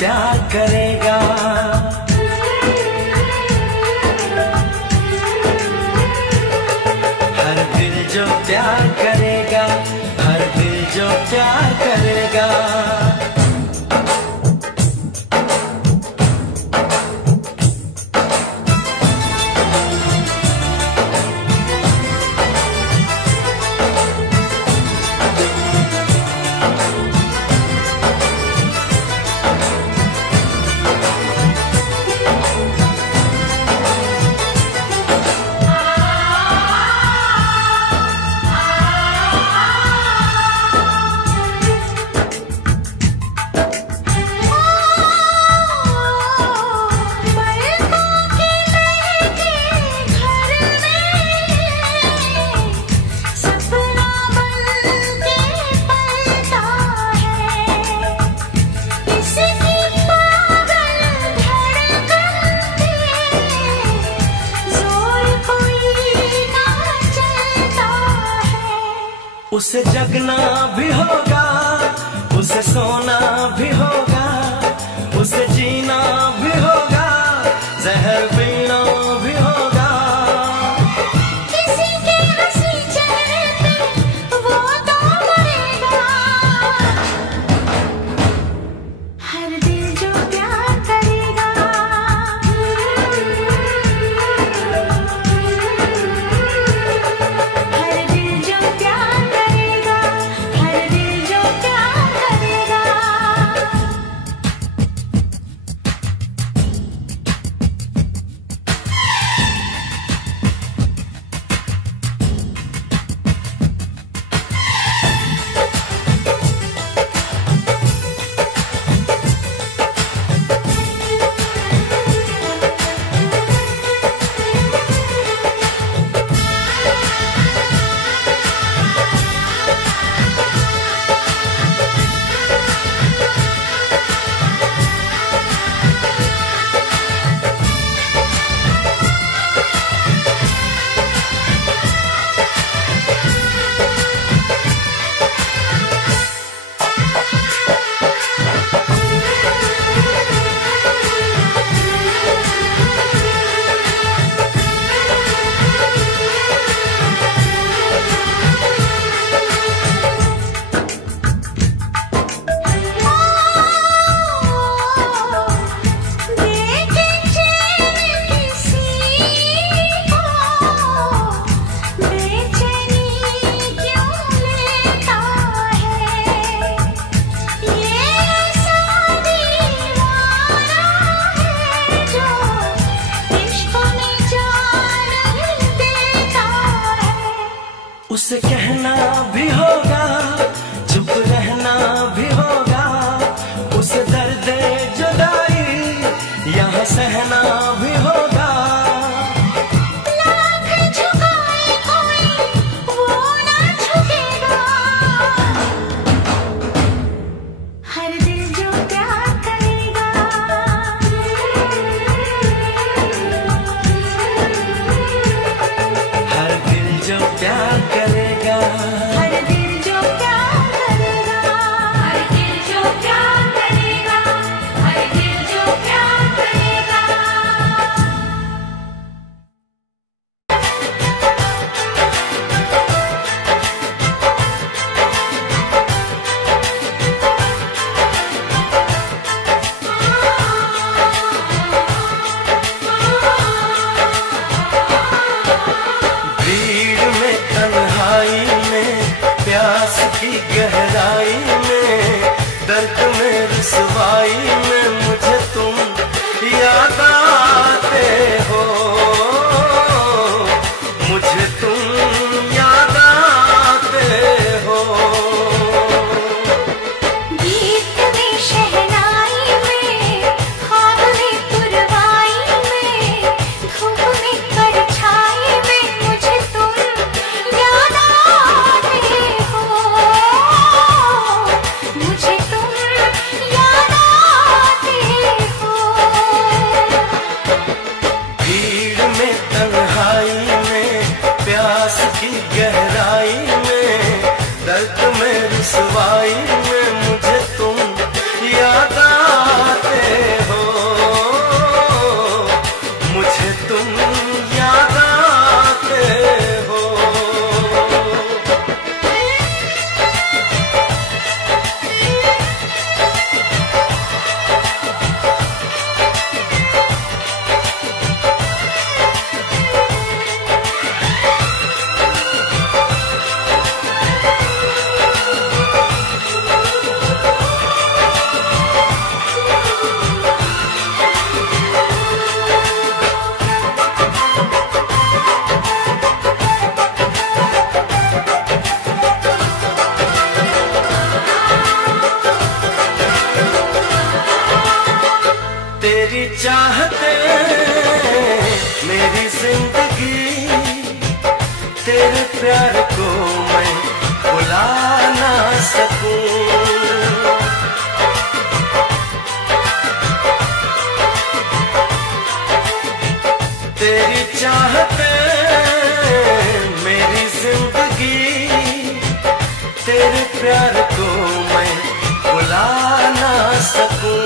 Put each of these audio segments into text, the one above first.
प्यार करेगा। हर दिल जो प्यार करेगा, हर दिल जो प्यार करेगा। उसे जगना भी होगा, उसे सोना भी होगा, उसे जीना भी होगा, जहर पीना भी होगा। किसी के हंसी चेहरे पे वो तो मरेगा। हर दिल जो प्यार करेगा, हर दिल जो प्यार करेगा, हर दिल जो प्यार करेगा। उसे कहना भी होगा, चुप रहना भी होगा, उसे दर्द जुदाई यहाँ सहना भी होगा। लाख झुकाए कोई वो ना झुकेगा। हर दिल जो प्यार करेगा, हर दिल जो प्यार करेगा, हर दिल जो प्यार करेगा, हर दिल जो प्यार करेगा, हर दिल जो प्यार करेगा। चाहते मेरी जिंदगी, तेरे प्यार को मैं भुला ना सकूं। तेरी चाहते मेरी जिंदगी, तेरे प्यार को मैं भुला ना सकूं।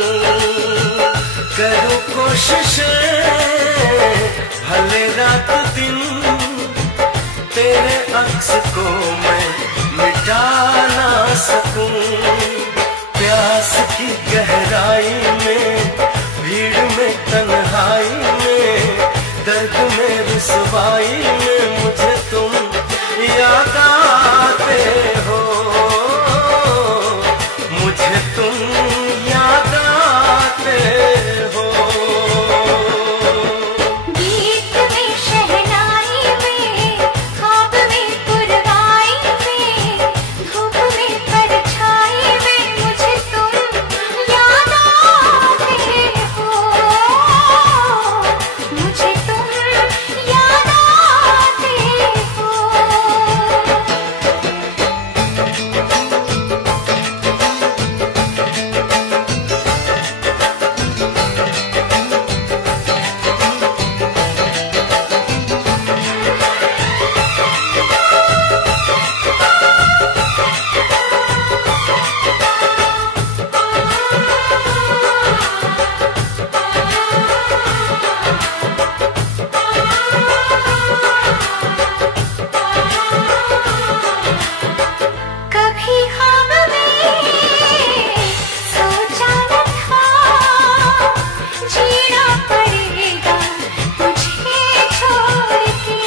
करूं कोशिशें भले रात दिन, तेरे अक्स को मैं मिटा ना सकूं। प्यास की गहराई में, भीड़ में, तन्हाई में, दर्द में, रुसवाई में मुझे तुम याद आते हो, मुझे तुम याद आते हो। गीत में, शहनाई में, ख्वाब में, पुरवाई में, धूप में, परछाई में मुझे तुम याद आते हो, मुझे तुम याद आते हो। कभी ख्वाब में सोचा न था, जीना पड़ेगा तुझे छोड़ के।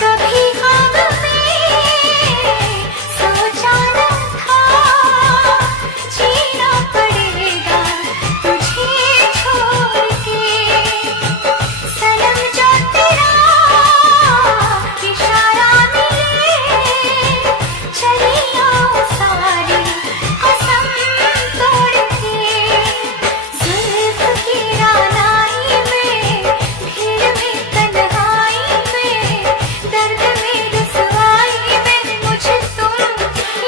कभी ख्वाब में सोचा न था, जीना पड़ेगा तुझे छोड़ के। सनम जो तेरा इशारा मिले, चली आओ सारी कसम तोड़ के। जुल्फ की रानाई में, भीड़ में, तन्हाई में, दर्द में, रुसवाई में मुझे तुम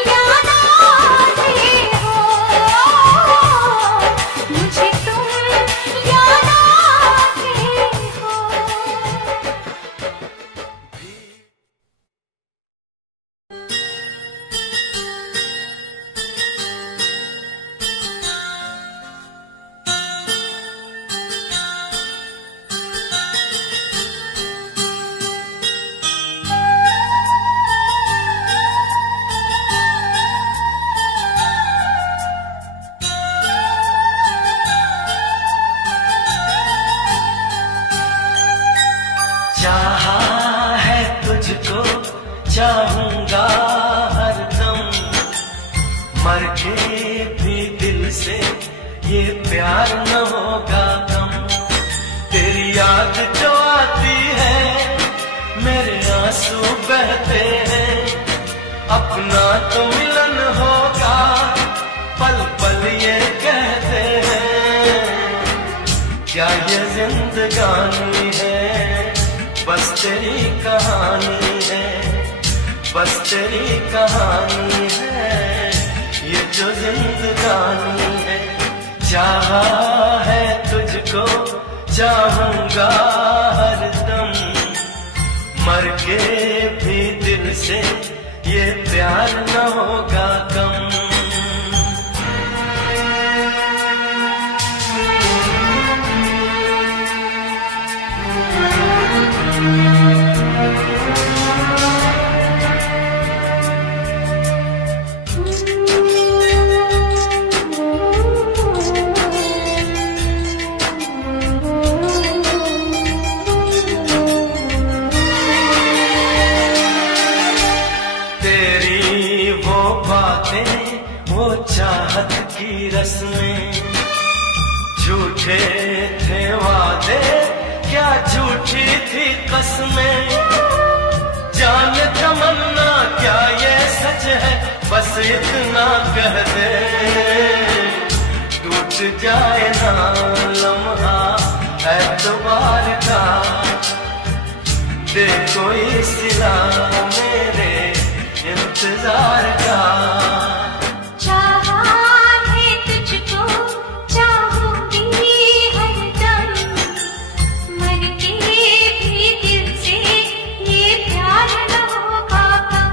याद आते हो, मुझे तुम याद आते हो। चाहा है तुझको, चाहूंगा हरदम, मर के भी दिल से ये प्यार न होगा कम। तेरी याद जो आती है, मेरे आंसू बहते हैं। अपना तो मिलन होगा, पल पल ये कहते हैं। क्या ये जिंदगानी है, बस तेरी कहानी है, बस तेरी कहानी है, ये जो जिंदगानी है। चाहा है तुझको, चाहूंगा हरदम, मर के भी दिल से ये प्यार न होगा कम। वो चाहत की रस्में, झूठे थे वादे, क्या झूठी थी कसमें। जान तमन्ना क्या ये सच है, बस इतना कह दे, टूट जाए ना लम्हा एतबार का, दे कोई सिला मेरे इंतजार का। चाहा है तुझको, चाहूंगी हरदम, मर के भी दिल से ये प्यार न होगा कम।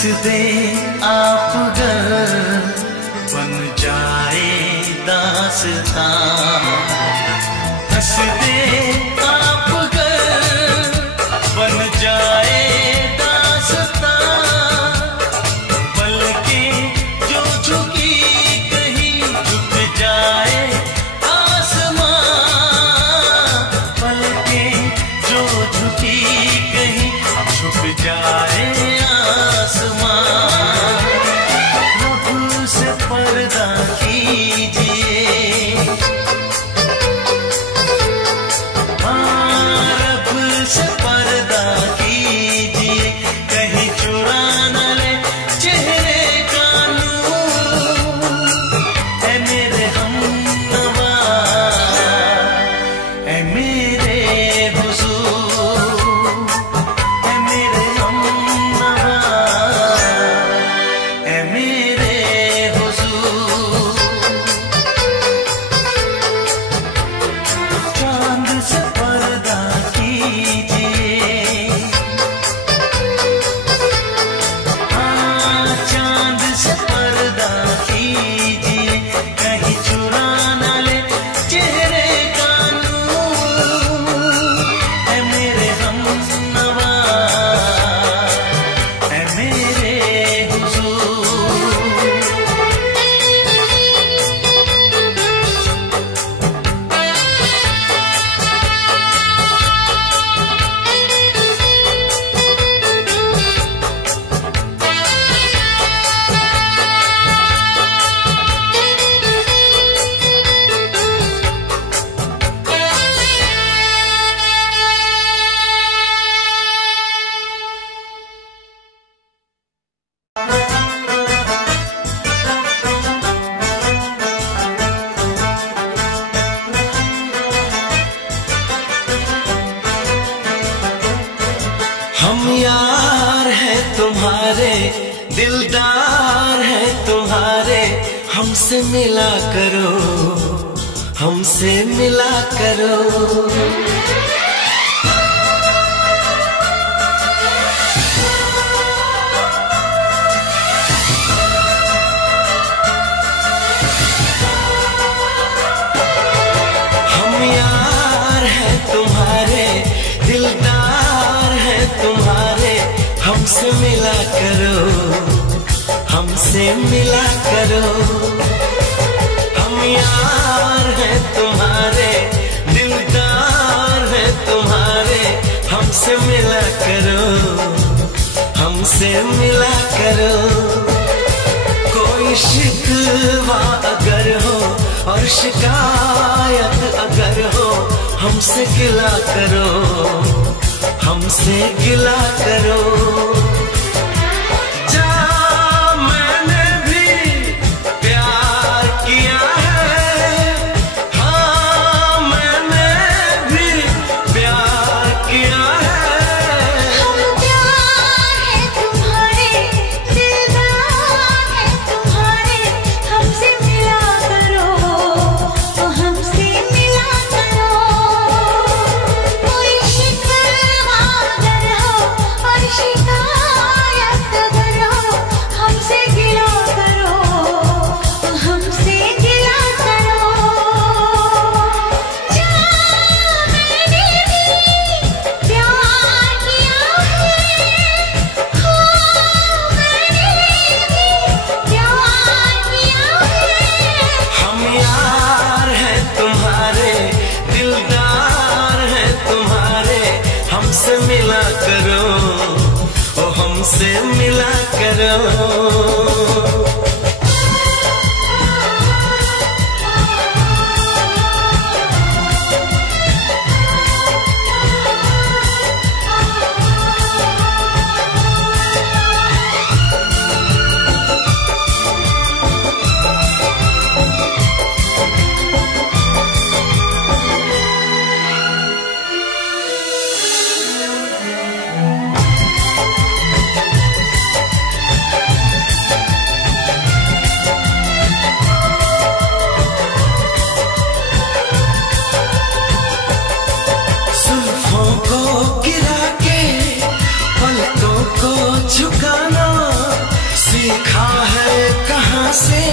हंस दे आप गर बन जाए दास्तां, हंस दे आप गर बन जाए दास्तां, पलकें जो झुकी कहीं झुक जाए आसमां, पलकें जो झुकी कहीं झुक जाए आसमां, रब से पर्दा कीजिए, रब से पर्दा कीजिए, कहीं चुरा न ले चेहरे का नूर, ऐ मेरे हमनवा, ऐ मेरे हुजूर, ऐ मेरे हमनवा, ऐ मेरे हुजूर, चांद से पर्दा कीजिए, हाँ चांद से पर्दा कीजिए, कहीं चुरा न ले चेहरे का नूर, ऐ मेरे हमनवा, ऐ मेरे हुजूर। हम यार हैं तुम्हारे, दिलदार हैं तुम्हारे, हमसे मिला करो, हमसे मिला करो। हम यार हैं तुम्हारे, दिलदार हैं तुम्हारे, हमसे मिला करो, हमसे मिला करो। हम यार हैं तुम्हारे, दिलदार हैं तुम्हारे, हमसे मिला करो, हमसे मिला करो। कोई शिकवा अगर हो और शिकायत अगर हो, हमसे गिला करो, हमसे गिला करो। जा मैंने भी प्यार किया है, हाँ मैंने भी प्यार किया है। हम प्यार है तुम्हारे, दिलदार है तुम्हारे, हमसे मिला करो, हमसे मिला करो। कोई शिकवा अगर हो और शिकायत अगर हो, हमसे गिला करो, हमसे गिला करो। जा मैंने भी प्यार किया है, हाँ मैंने भी प्यार किया है। हम यार हैं तुम्हारे, दिलदार हैं तुम्हारे, हमसे मिला करो, ओ हमसे मिला करो। झुकाना सीखा है कहाँ से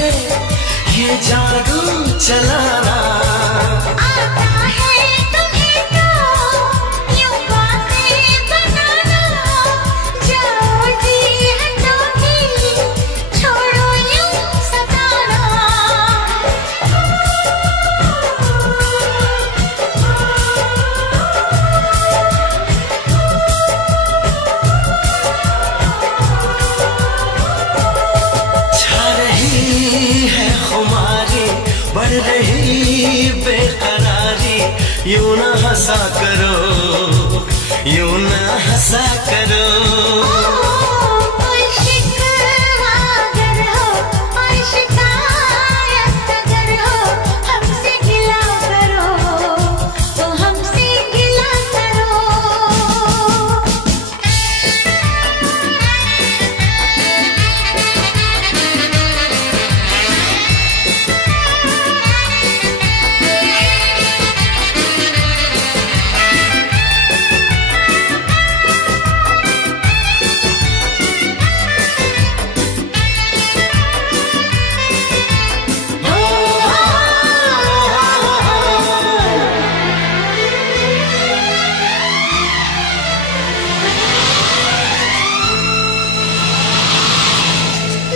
ये जादू चलाना। आता है तुम्हें तो यूं बातें बनाना। जाओ जी हटोगी, छोड़ो यूं सताना। छा रही है खुमारी, बढ़ रही बेकरारी, यूं ना हंसा करो, यूं ना हंसा करो। कोई शिकवा अगर हो और शिकायत अगर हो, हमसे गिला करो तो हमसे गिला करो।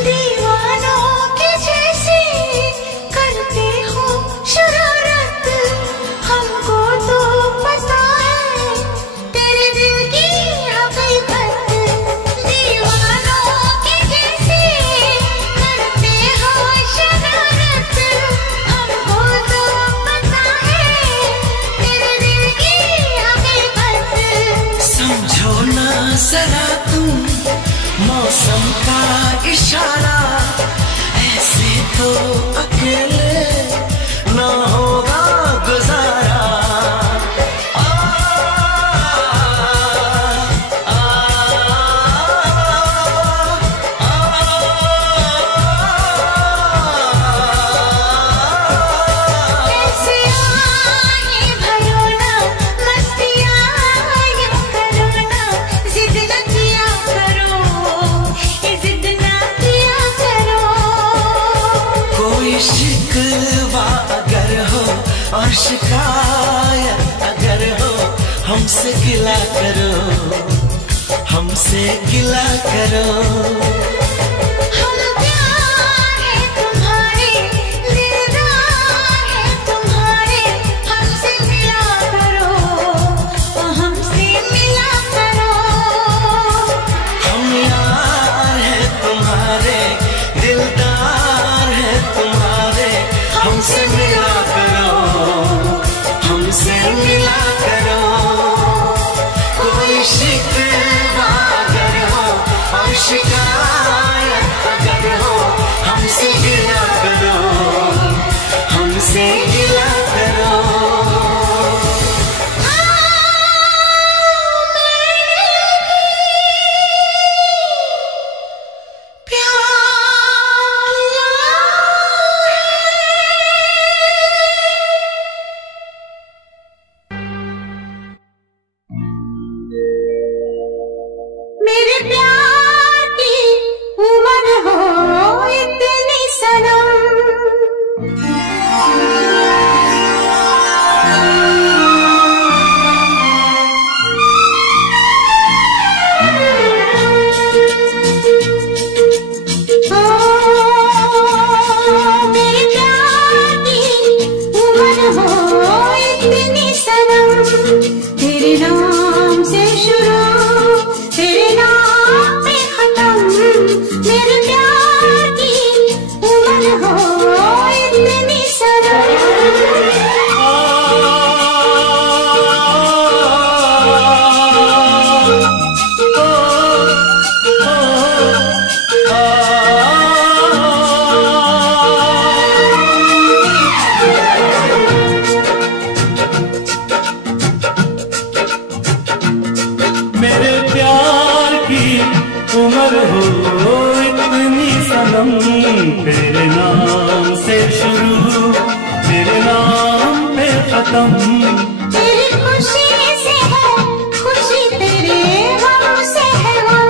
दीवानों के जैसे करते हो शरारत, हमको तो पता है तेरे दिल की हकीकत। दीवानों के जैसे करते हो शरारत, हमको तो पता है तेरे दिल की हकीकत। समझो ना जरा तुम मौसम का इशारा, ऐसे तो अकेले ना होगा गुजारा। आ, आ, कैसे आए भरो ना, मस्तियाँ यूं करो ना, जिद न किया करो, ये जिद न किया करो। कोई शिकवा अगर हो और शिकायत अगर हो, हमसे गिला करो, हमसे गिला करो। हम प्यार है तुम्हारे, दिलदार है तुम्हारे, हमसे मिला करो तो हमसे मिला करो। हम यार हैं तुम्हारे, दिलदार हैं तुम्हारे, हमसे मिला करो, हमसे मिला करो। कोई शिकवा अगर हो और शिकायत अगर हो, हमसे गिला करो, हमसे गिला करो। मेरे प्यार की उम्र हो इतनी सनम, मेरे प्यार की उम्र हो इतनी सनम। तेरे नाम से शुरू, तेरे नाम पे खत्म। मेरे प्यार की उम्र हो इतनी सनम। मेरे प्यार की उम्र हो इतनी सनम, तेरे नाम से शुरू, तेरे नाम पे खत्म। तेरी खुशी से है खुशी, तेरे गम से है गम।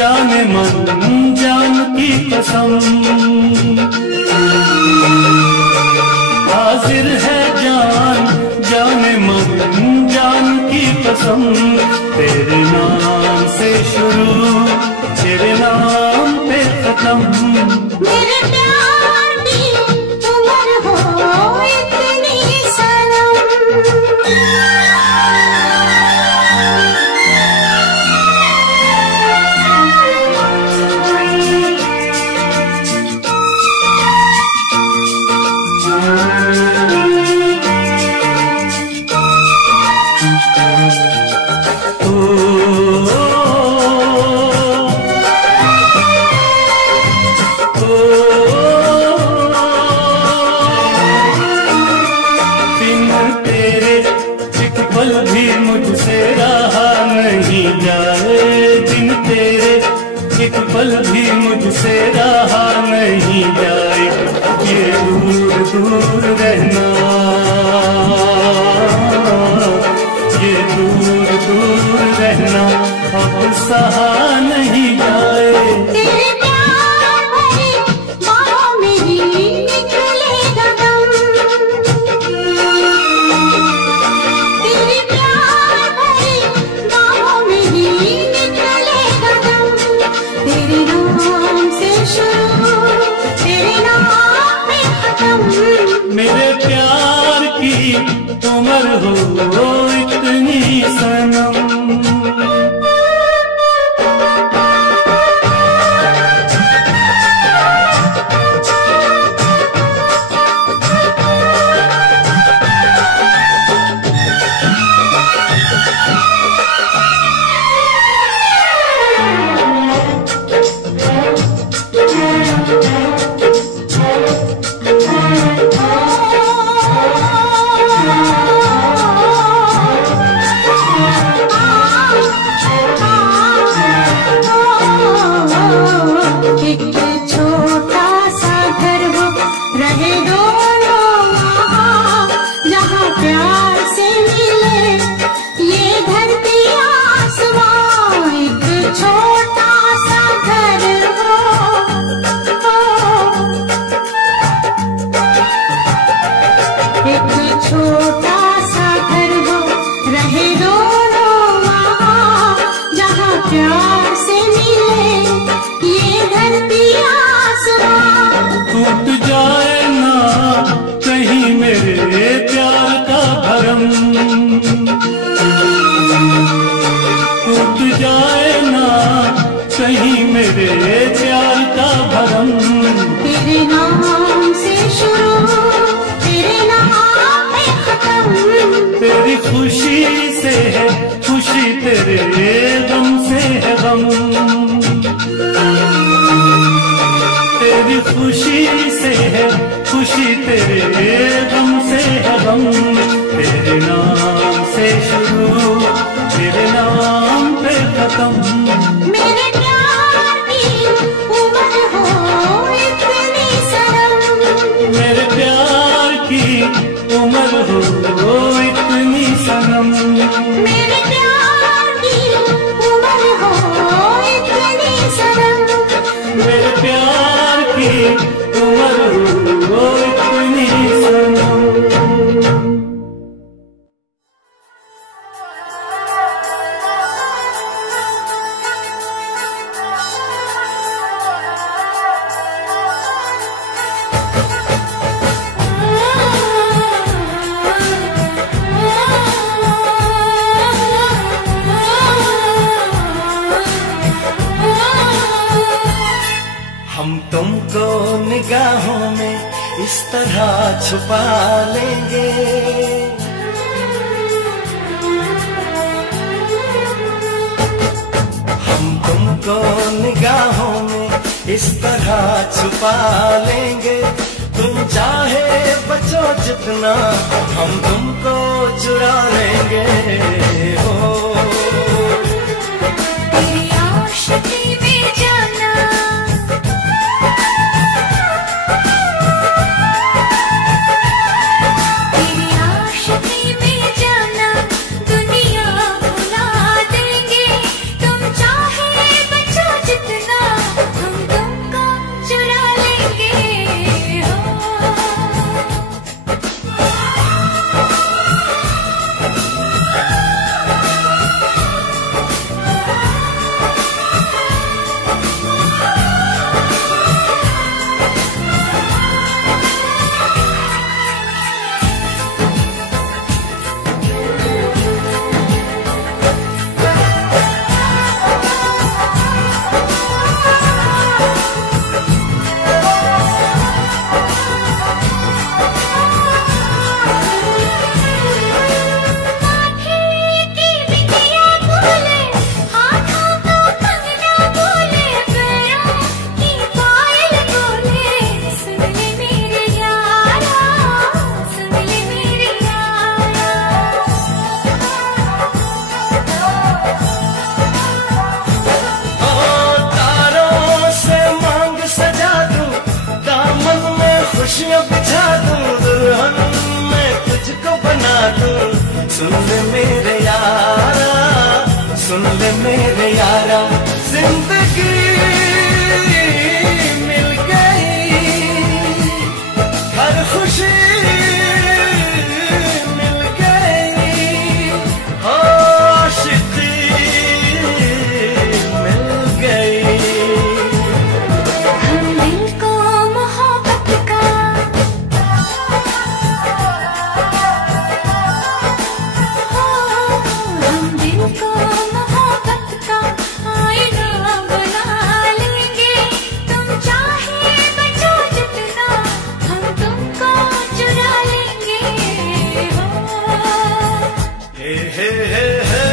जाने मन जान की कसम, हाजिर है जान जाने मन जान की कसम। तेरे नाम से शुरू तेरे नाम पे खत्म। मेरे प्यार की उम्र हो इतनी सनम। एक पल भी मुझसे रहा नहीं जाए, ये दूर दूर रहना, ये दूर दूर रहना अब सहा नहीं जाए। तेरे प्यार भरी बाहों में ही निकलेगा दम। तेरे प्यार भरी बाहों में ही निकलेगा दम। तेरे नाम से शुरू तेरे नाम पे खत्म। मेरे प्यार की उम्र हो इतनी सनम। टूट जाए ना कहीं मेरे प्यार का भरम। तेरे नाम से शुरू तेरे नाम पे खत्म। तेरी खुशी से है खुशी तेरे गम से है गम। तेरी खुशी से है खुशी तेरे गम से है गम। तेरे नाम से शुरू तेरे नाम पे खत्म। मेरे प्यार की उम्र हो इतनी सनम। मेरे प्यार की उम्र हो इतनी सनम। मेरे प्यार की उम्र हो इतनी सनम। मेरे प्यार की उम्र हो इतनी सनम। हम तुमको निगाहों में इस तरह छुपा लेंगे। हम तुमको निगाहों में इस तरह छुपा लेंगे। तुम चाहे बचो जितना हम तुमको चुरा लेंगे। हो तेरी आशिकी में जाना तेरी आशिकी में जाना दुनिया भुला देंगे। तुम चाहे बचो सुन ले मेरे यारा, सुन ले मेरे यारा, जिंदगी मिल गई, हर खुशी मिल गई, आशिकी मिल गई। हम दिल को मोहब्बत का हम दिल को मोहब्बत का आईना बना लेंगे। तुम चाहे बचो जितना हम तुमको चुरा लेंगे। हे हे हे हे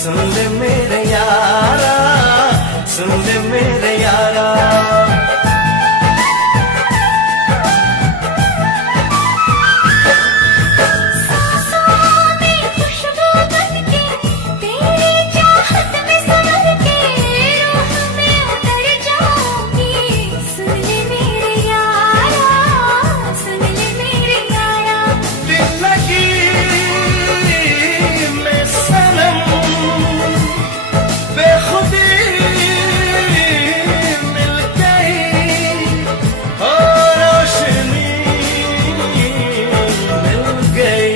सुन ले मेरे यारा, सुन ले मेरे यारा। सांसों में खुशबू बनके तेरी चाहत में संवर के रूह में उतर जाऊंगी। सुन ले मेरे यारा, सुन ले मेरे यारा। दिल लगी मैं सनम बेखुदी मिल गई, और रोशनी मिल गई।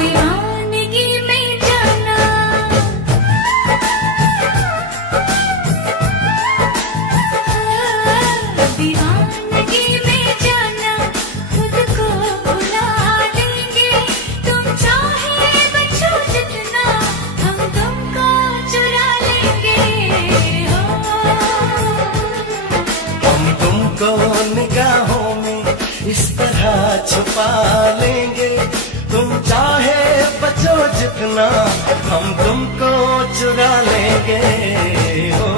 दीवानगी में जाना दीवानगी में जाना खुद को भुला देंगे। तुम चाहे बचो जितना हम तुमको चुरा लेंगे। हम तुमको निगाहों में इस तरह छुपा लेंगे। तुम चाहे बचो जितना हम तुमको चुरा लेंगे। हो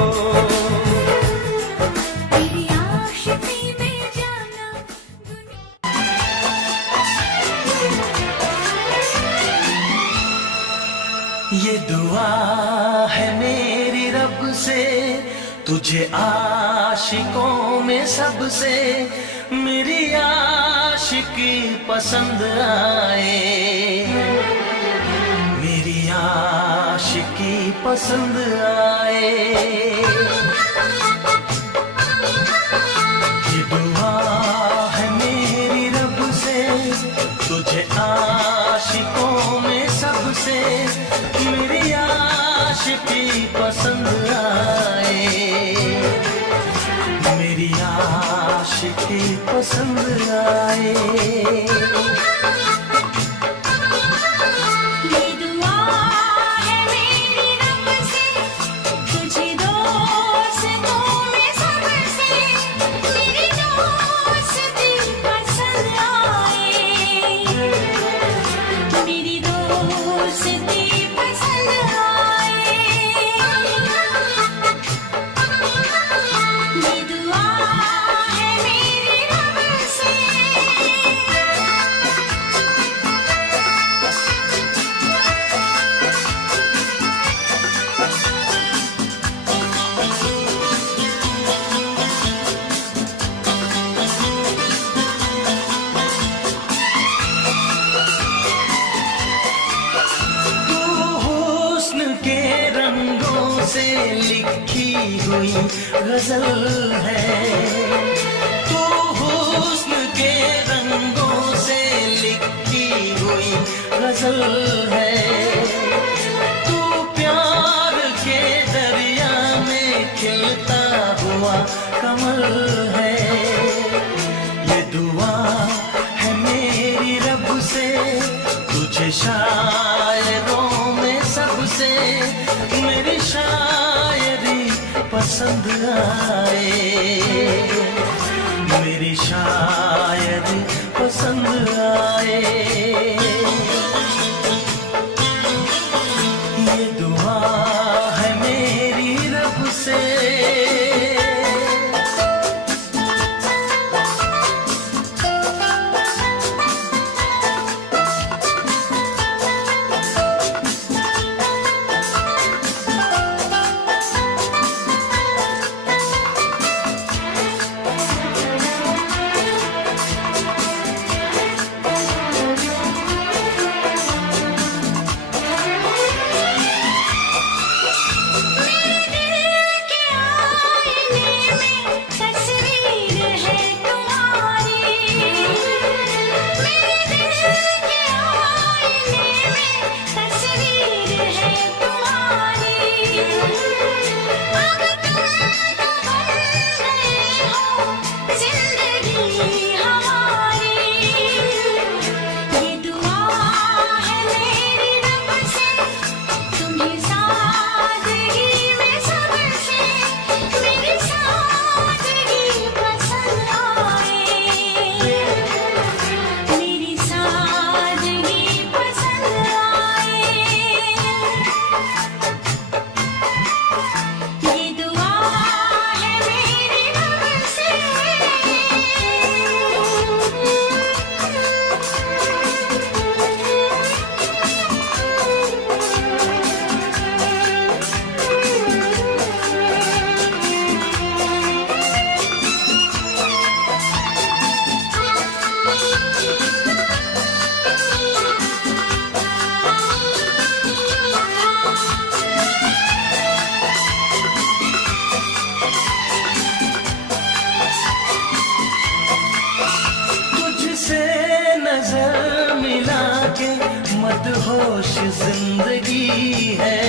तेरी आशिकी में जाना ये दुआ है मेरी रब से, तुझे आशिकों में सबसे मेरी आशिकी पसंद आए, मेरी आशिकी पसंद आए। ये दुआ है मेरी रब से, तुझे आशिकों में सबसे मेरी आशिकी पसंद आए, मेरी आशिकी पसंद आए। ये दुआ है मेरी रब से, तुझे दोस्तों में सबसे मेरी दोस्ती पसंद आए, मेरी दोस्ती पसंद आए। ये दुआ है मेरी रब से। तू हुस्न के रंगों से लिखी हुई गजल है, तू हुस्न के रंगों से लिखी हुई गजल है। तू प्यार के दरिया में खिलता हुआ कमल है। ये दुआ है मेरी रब से, तुझे शायरों में सबसे मेरी शायरी पसंद आए, मेरी शायरी पसंद आए। ये दुआ है मेरी रब से, मदहोश जिंदगी है,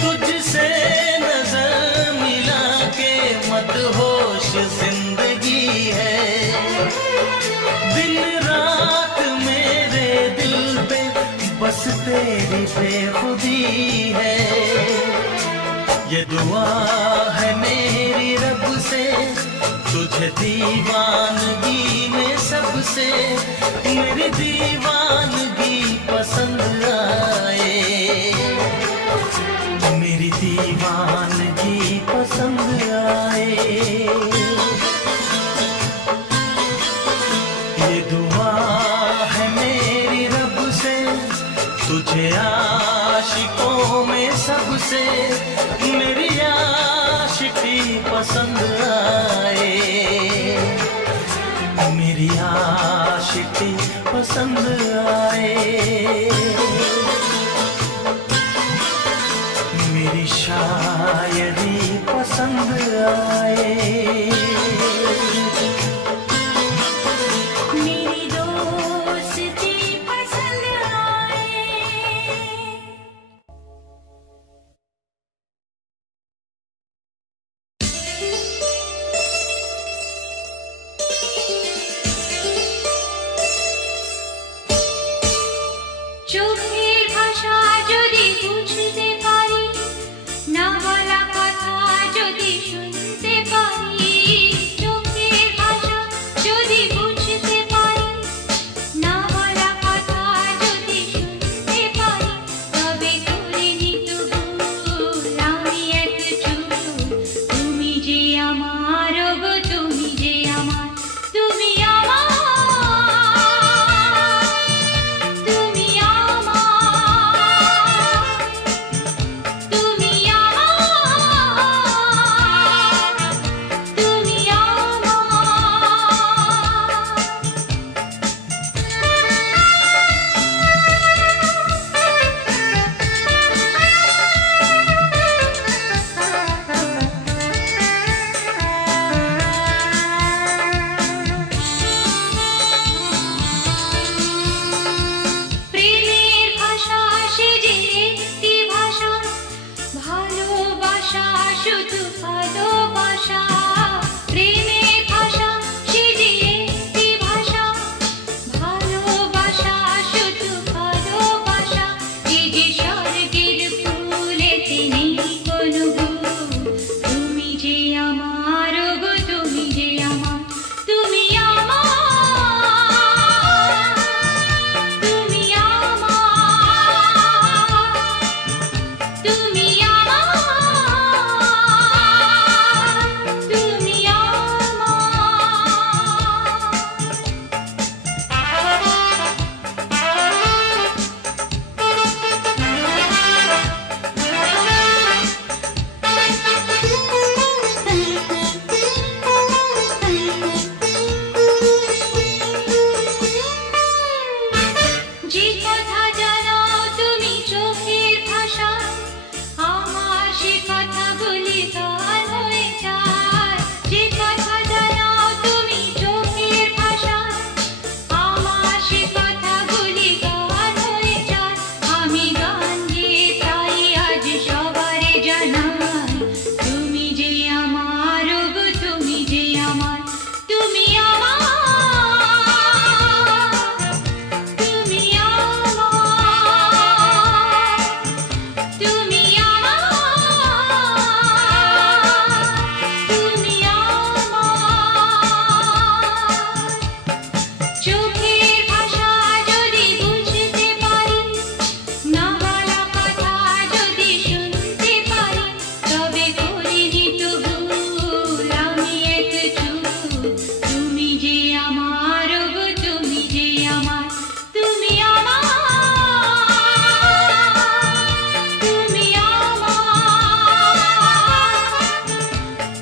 तुझसे नजर मिला के मदहोश जिंदगी है। दिन रात मेरे दिल पे बस तेरी बेखुदी है। ये दुआ है मेरी रब से, तुझे दीवानगी में सबसे मेरी दीवानगी पसंद आए। मेरी दीवानगी पसंद आए। ये दुआ है मेरी रब से, तुझे आशिकों में सबसे मेरी आशिकी पसंद आए। मेरी आशिकी पसंद आए। मेरी शायरी पसंद आए। চোখের ভাষা যদি বুঝতে পারি, না বলা কথা যদি শুনতে পারি, চোখের ভাষা যদি বুঝতে পারি, না বলা কথা যদি শুনতে পারি, তবে করে নিত ভুল আমি এক চুল। তুমি যে আমার গো, তুমি যে আমার, তুমি আমার, তুমি আমার। যে কথা জানাও তুমি চোখের ভাষা, আমার সে কথাগুলি গান হয়ে যায়। যে কথা জানাও তুমি চোখের ভাষা, আমার সে কথাগুলি গান হয়ে যায়। আমি গান গেয়ে তাই আজ সবারে জানাই, তুমি যে আমার, ওগো তুমি যে আমার, তুমি আমার, তুমি আমার, তুমি আমার, তুমি আমার। চোখের ভাষা যদি বুঝতে পারি, না বলা কথা যদি শুনতে পারি, তবে করিনি তো ভুল আমি একটু। তুমি যে আমার, ওগো তুমি যে আমার, তুমি আমার, তুমি আমার,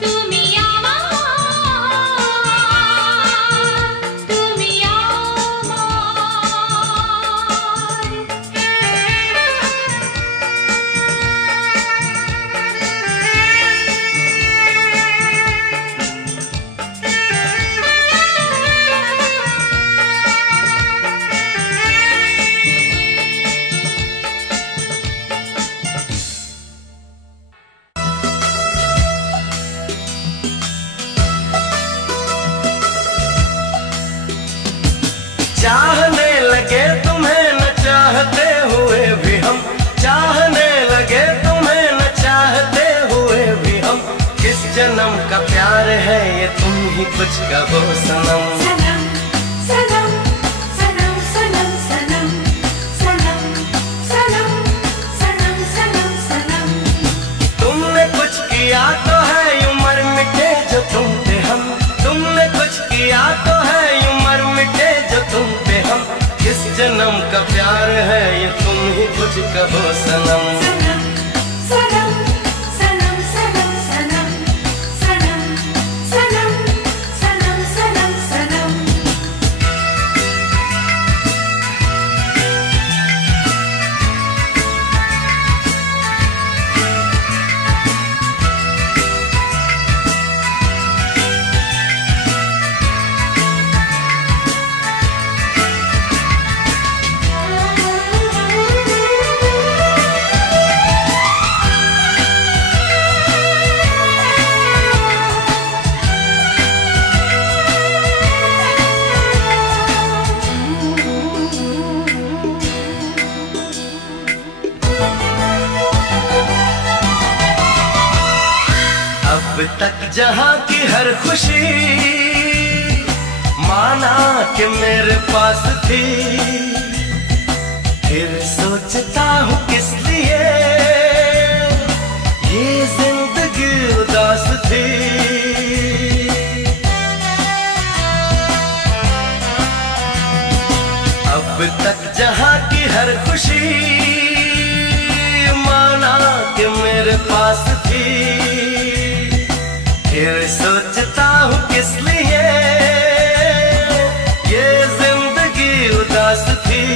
তুমি আমার, তুমি चाहने लगे तुम्हें न चाहते हुए भी हम, चाहने लगे तुम्हें न चाहते हुए भी हम। किस जन्म का प्यार है ये तुम ही कुछ कहो सनम। सनम सनम सनम सनम सनम सनम सनम सनम सनम सनम। तुमने कुछ किया तो है यूं मर मिटे जो तुम पे हम, तुमने कुछ किया तो है यूं मर मिटे जो तुम पे हम। किस जन्म का प्यार है ये तुम ही कुछ कहो सनम। सनम सनम सनम सनम सनम सनम सनम सनम सनम सनम। अब तक जहां की हर खुशी माना कि मेरे पास थी, फिर सोचता हूँ किस लिए ये जिंदगी उदास थी। अब तक जहां की हर खुशी माना कि मेरे पास थी, फिर सोचता हूँ किस लिए ये जिंदगी उदास थी।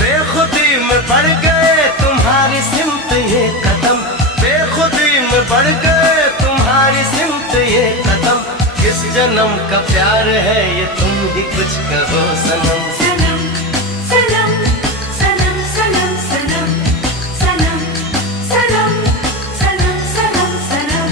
बेखुदी में बढ़ गए तुम्हारी सिमत ये कदम, बेखुदी में बढ़ गए तुम्हारी सिमत ये कदम। किस जन्म का प्यार है ये तुम ही कुछ कहो सनम। सनम सनम सनम सनम सनम सनम सनम सनम सनम सनम।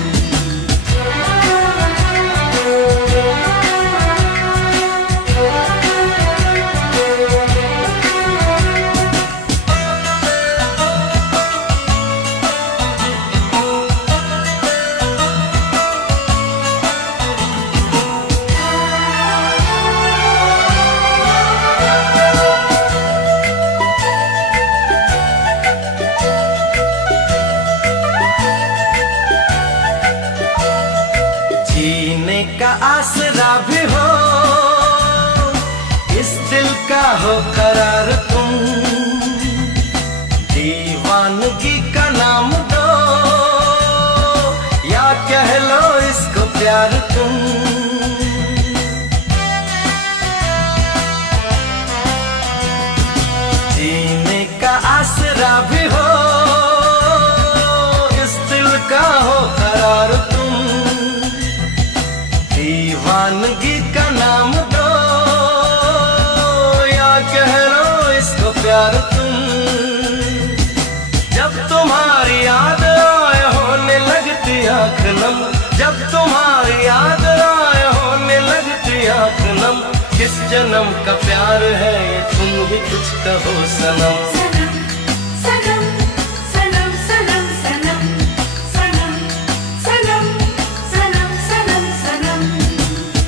जीने का आसरा भी हो, इस दिल का हो करार तुम, दीवानगी का नाम दो या कह लो इसको प्यार तुम। प्यार तुम। जब तुम्हारी याद आए होने लगती आँख नम, जब तुम्हारी याद आए होने लगती आँख नम। किस जन्म का प्यार है ये तुम ही कुछ कहो सनम। सनम सनम सनम सनम सनम सनम सनम सनम सनम।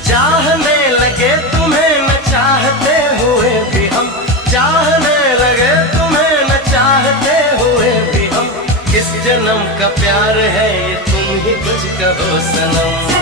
चाहने लगे तुम्हें न चाहते हुए भी हम, चाहने लगे तुम्हें न चाहते हुए भी हम। किस जन्म का प्यार है ये तुम ही कुछ कहो सनम।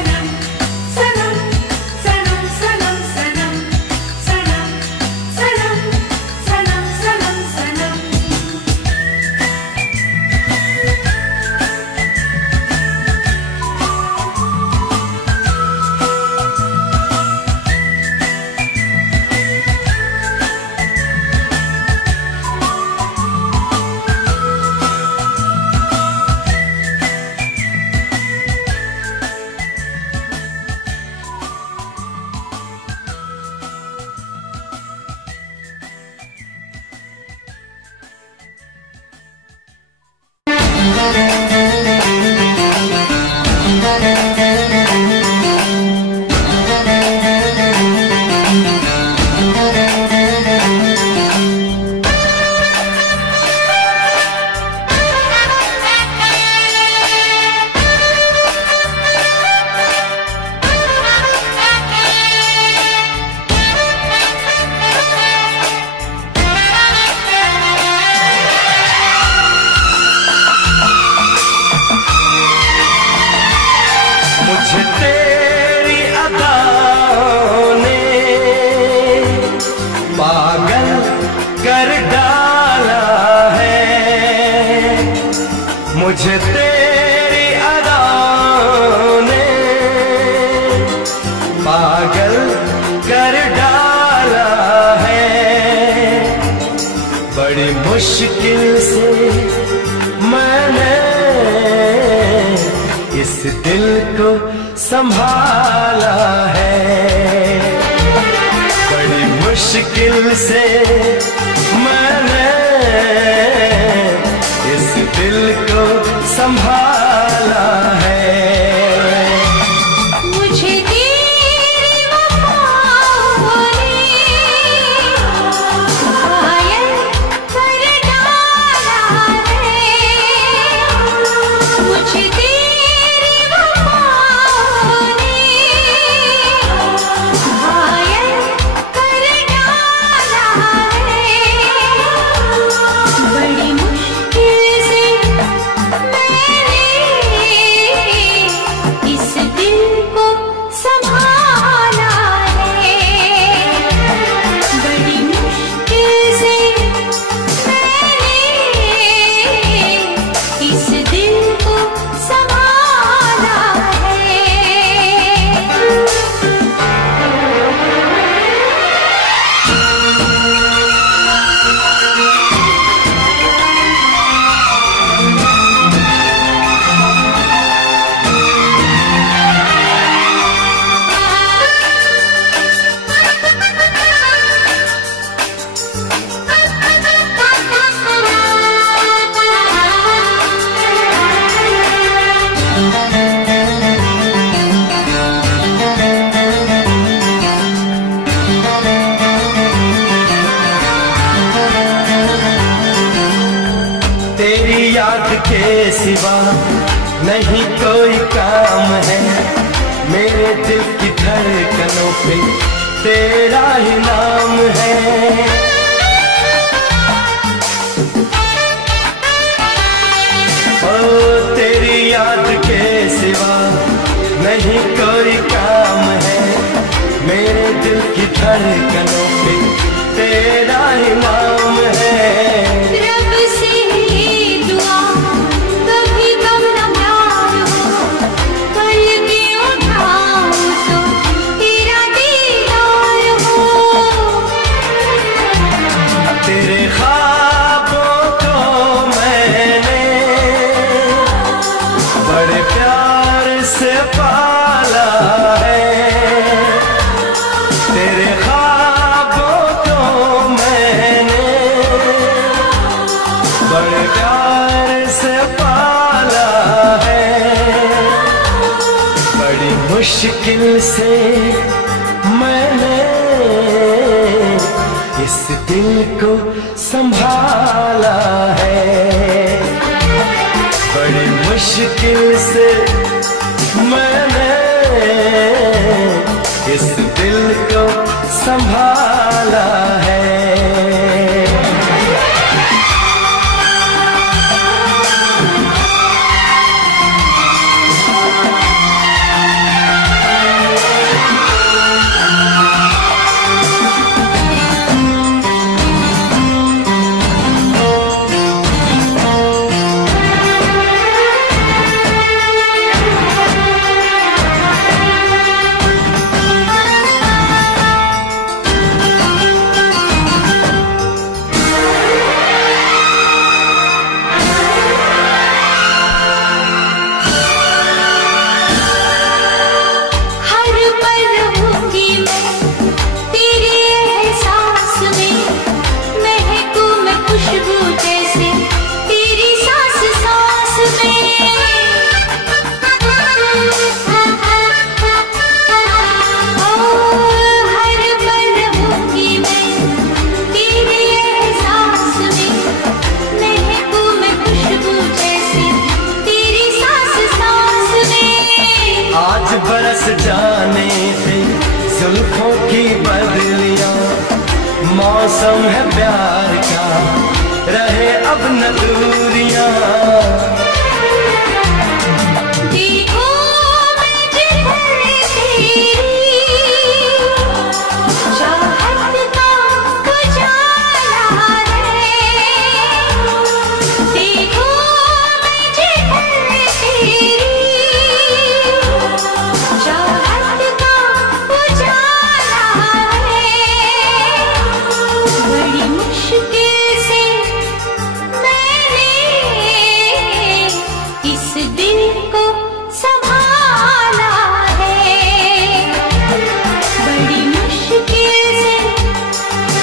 मुझे तेरी अदाओं ने पागल कर डाला है। मुझे तेरी अदाओं ने पागल कर डाला है। बड़ी मुश्किल से मैंने इस दिल को संभाला है। बड़ी मुश्किल से मैंने इस दिल को संभाला है। मुझे तेरी वफाओं ने घायल कर डाला है। मुझे तेरी वफाओं ने घायल कर डाला है। बड़ी मुश्किल से मैंने इस दिल को संभाला है। बड़ी मुश्किल से मैंने इस दिल को संभाला है। तेरी याद के सिवा नहीं कोई काम है। मेरे दिल की धड़कनों पे तेरा ही नाम है। ओ तेरी याद के सिवा नहीं कोई काम है। मेरे दिल की धड़कनों पे तेरा ही नाम है। रब से दुआ कभी कम न प्यार हो, करके उठाऊं तो तेरा दीदार हो। तेरे ख्वाबों को मैंने बड़े प्यार से पाला है। तेरे ख्वाब मुश्किल से मैंने इस दिल को संभाला है, बड़ी मुश्किल से मैंने इस दिल को संभाला है। बरस जाने थे जुल्फों की बदलियां, मौसम है प्यार का, रहे अब न दूरियां। देखो मैं जिधर तेरी चाहत का उजाला है, देखो मैं जिधर तेरी चाहत का उजाला है। बड़ी मुश्किल से मैंने इस दिल को संभाला है, बड़ी मुश्किल से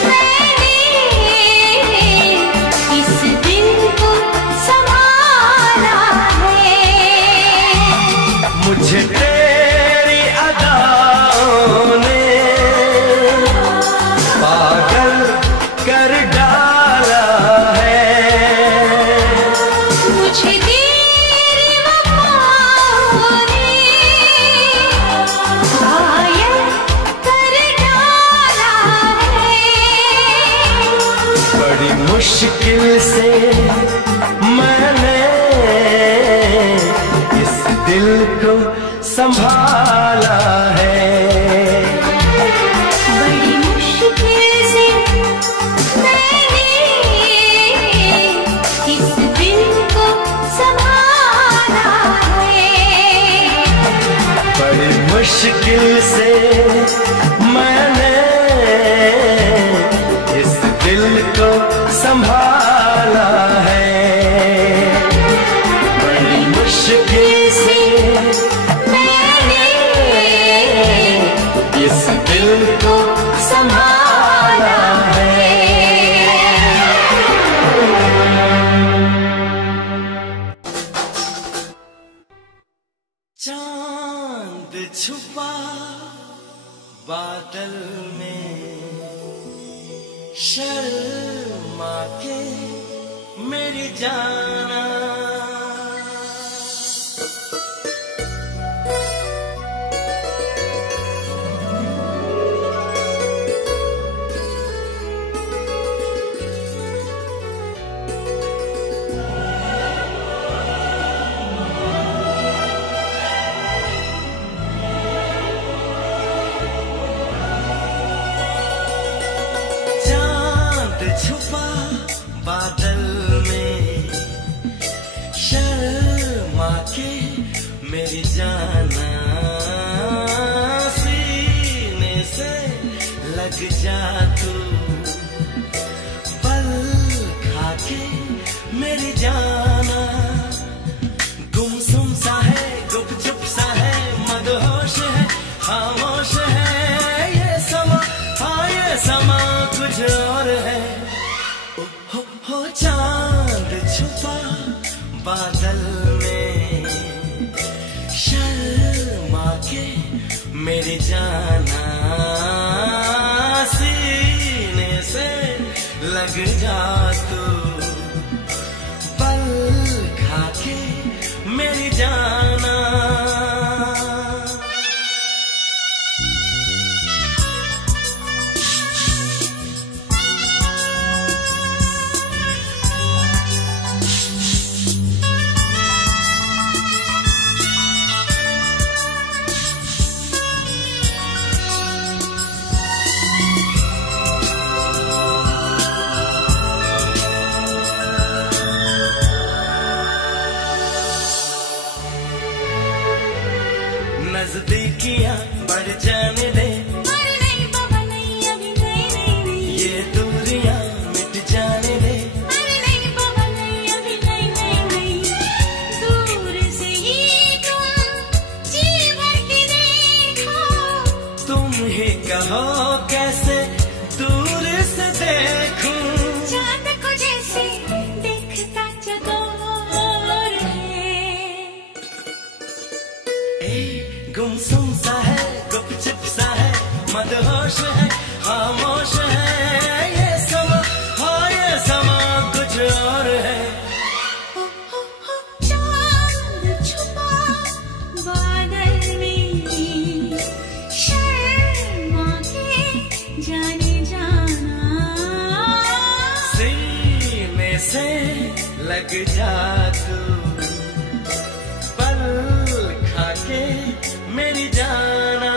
मैंने इस दिल को संभाला है। मुझे तेरी अदाओं ने पागल कर डाला है, मुझे तेरी वफाओं ने घायल कर डाला है। बड़ी मुश्किल से मैंने इस दिल को संभाला है, बड़ी मुश्किल से मैंने इस दिल को संभाला है, बड़ी मुश्किल से मैंने इस दिल को संभाला है, बड़ी मुश्किल से मैंने इस दिल को संभाला है। चांद छुपा बादल में, शर्मा के मेरी जाना, छुपा बादल में, शर्मा के मेरी जाना, सीने से लग जा तू, पल खा के मेरी जाना। गुमसुम सा है, गुपचुप सा है, मदहोश है, खामोश है ये समा, हाँ ये समा कुछ और है। हो चांद छुपा बादल में, शर्मा के जाना, सीने से लग जा तू, पल खा के मेरी जाना। नजदीकियां बढ़ जाने दे, नहीं बाबा नहीं, अभी नहीं। ये दूरियां मिट जाने दे, नहीं बाबा नहीं, अभी नहीं। दूर से ही तुम जी भर के देखो, तुम ही कहो कैसे दूर से देखूं। चांद को जैसे देखता चकोर है। गुमसुम सा है, गुपचुप सा है, मदहोश है, खामोश है ये समा, हाँ ये समा कुछ और है। चांद छुपा बादल में, शर्मा के जाने जाना, सीने से लग जा तू, पल खा के मेरी जाना।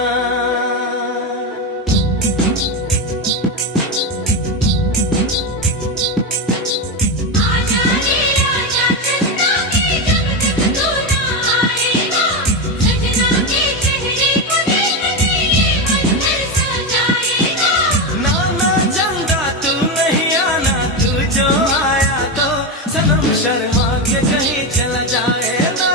आजा रे आजा चंदा के, जब तक तू ना आएगा, सजना के चेहरे को देखते ये मन तरस जाएगा। नाना चंदा तू नहीं आना, तू जो आया तो सनम शर्मा के कहीं चला जाए ना।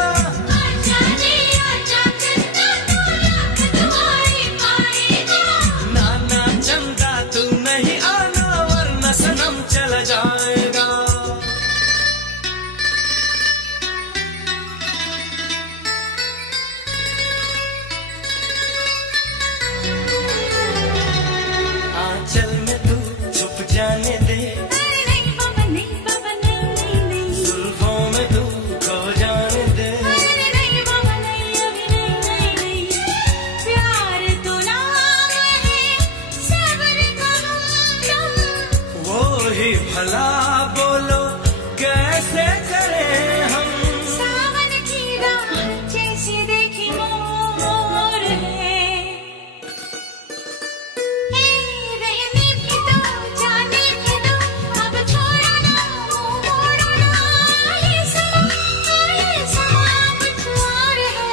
आजा रे आजा चंदा, तू लाख दुआएं पाएगा। नाना चंदा तू नहीं आना, वरना सनम चला जाएगा। आंचल में तू छुप जाने दे, नहीं बाबा नहीं। जुल्फों में तू खो जाने दे, नहीं बाबा नहीं, अभी नहीं। प्यार तो नाम है सब्र का हमदम, वो ही भला बोलो कैसे करें हम। सावन की राह जैसे देखी मोर है। रहने भी दो, जाने भी दो, अब छोड़ो ना, मुँह मोड़ो ना, ये समा कुछ और है।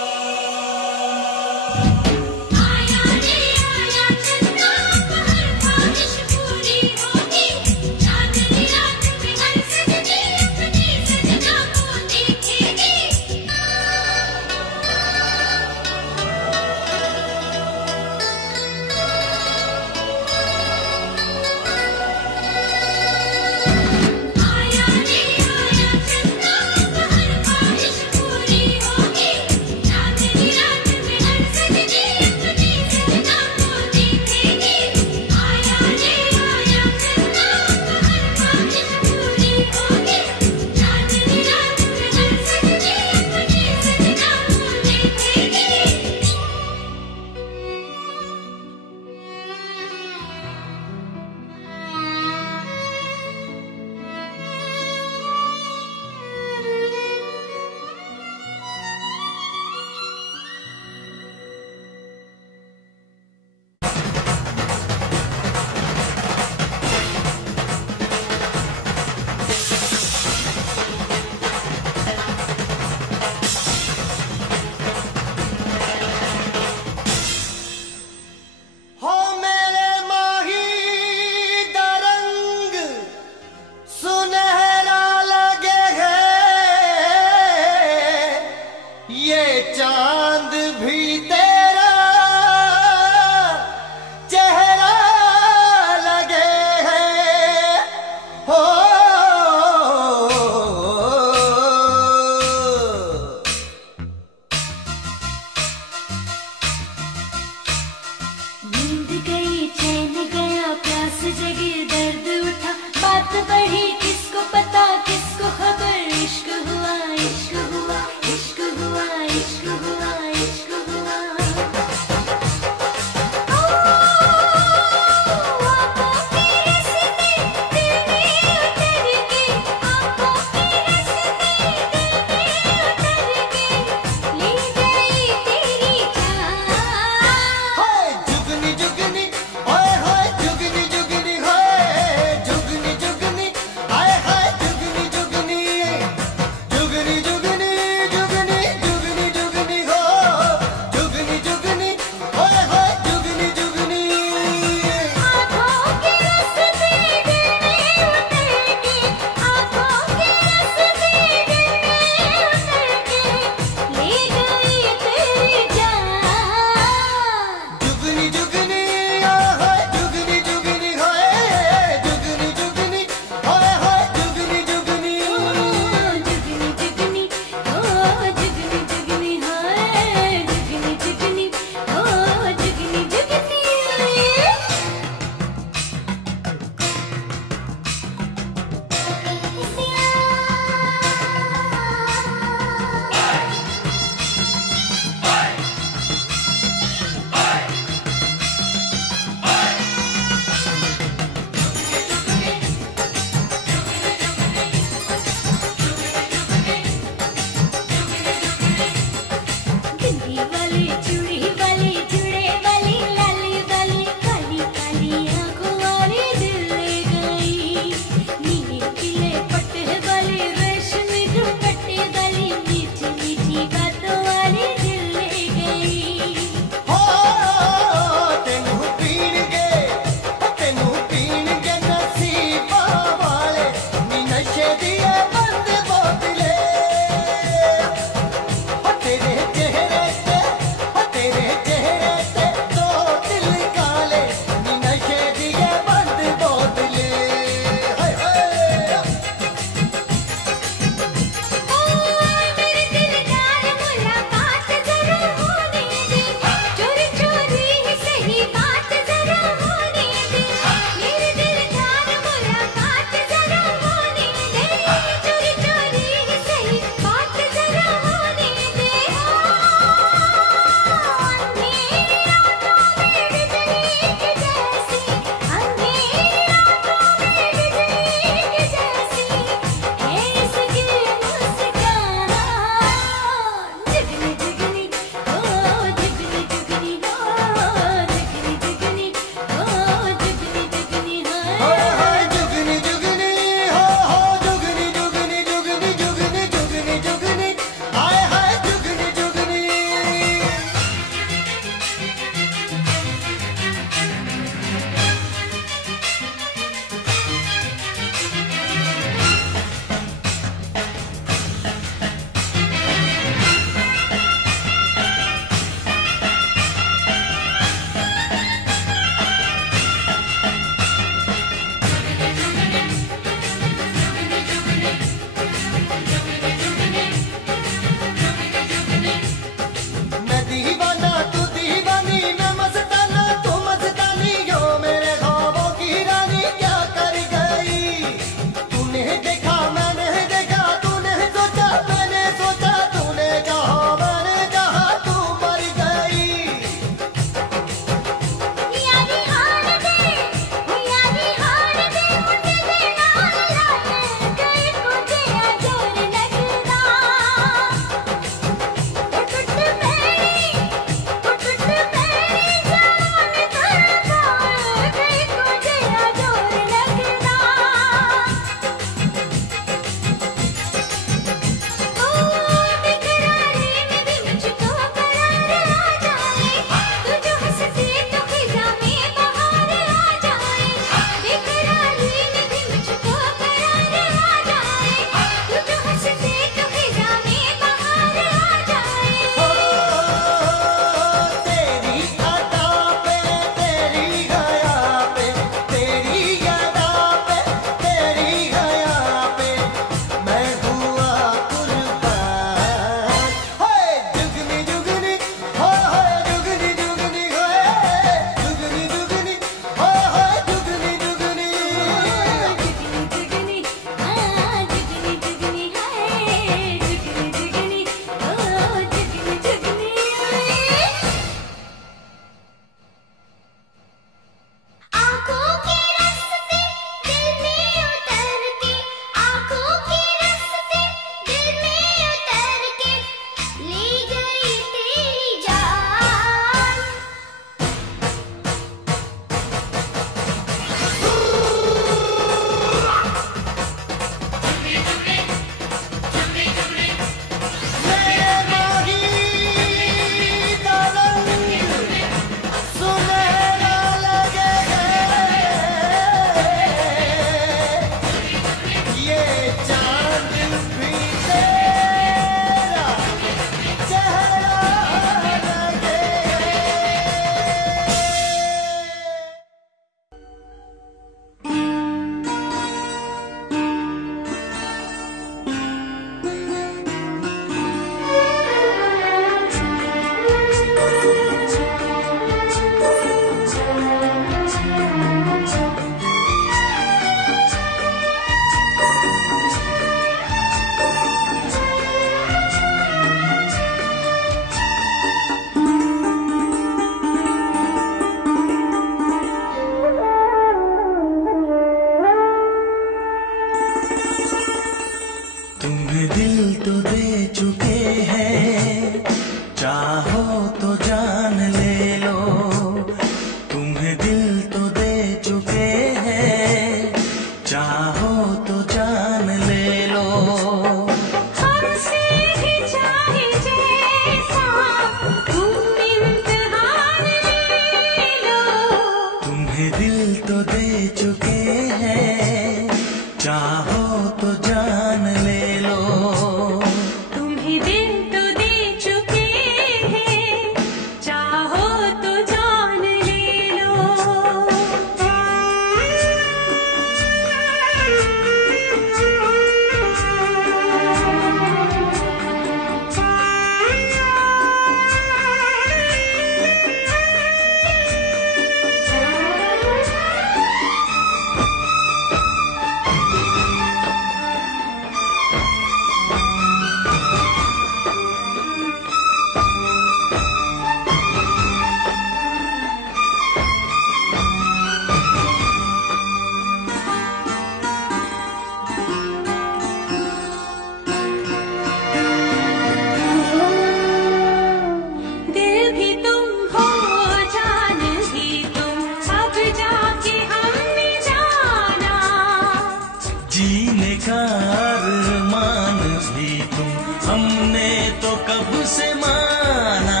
तो कब से माना।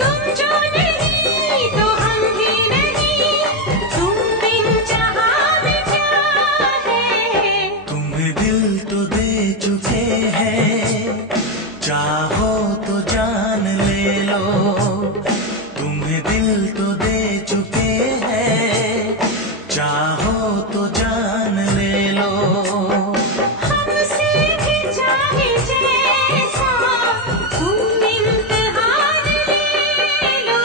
तुम जो नहीं तो हम भी नहीं, तुम बिन चाहा भी क्या है। तुम्हें दिल तो दे चुके हैं, चाहो तो जान ले लो। तुम्हें दिल तो दे चुके हैं, चाहो तो जान ले लो। हमसे भी चाहे जैसा तुम इम्तिहान ले लो।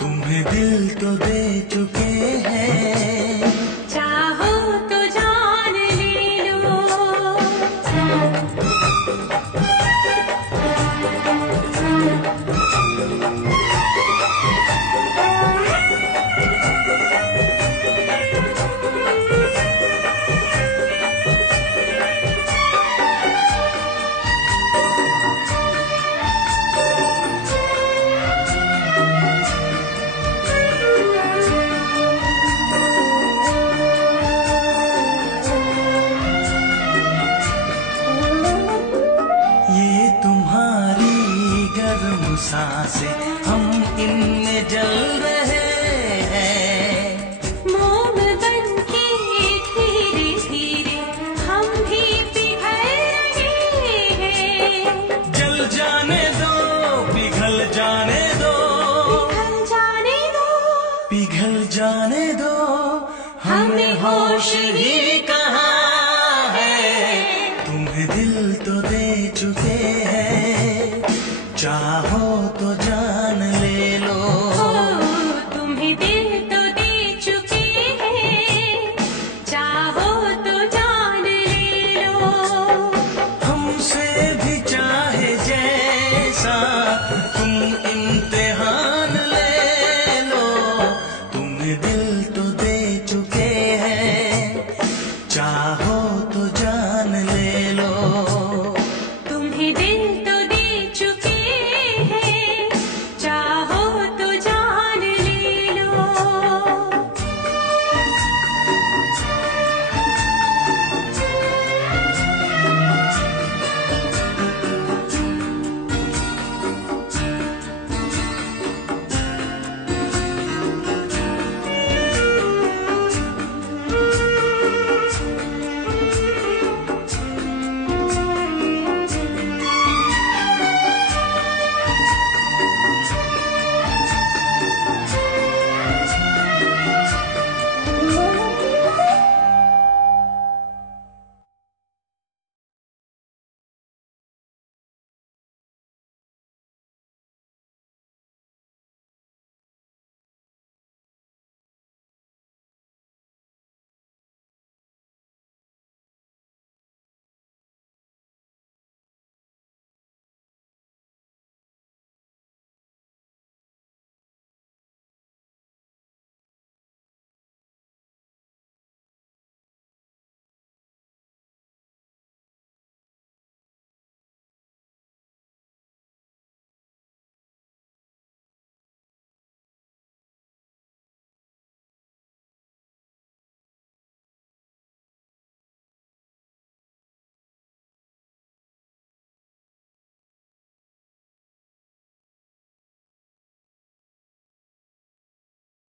तुम्हें दिल तो दे चुके हैं, चाहो तो जान ले लो। ये तुम्हारी गर्म सांसें, हम इनमें जल रहे हैं। मोम बनके धीरे धीरे हम भी पिघल रहे हैं। जल जाने दो, पिघल जाने दो, पिघल जाने दो, पिघल जाने दो। हमें होश ही कहाँ है। तुम्हें दिल तो दे चुके हैं, चाहो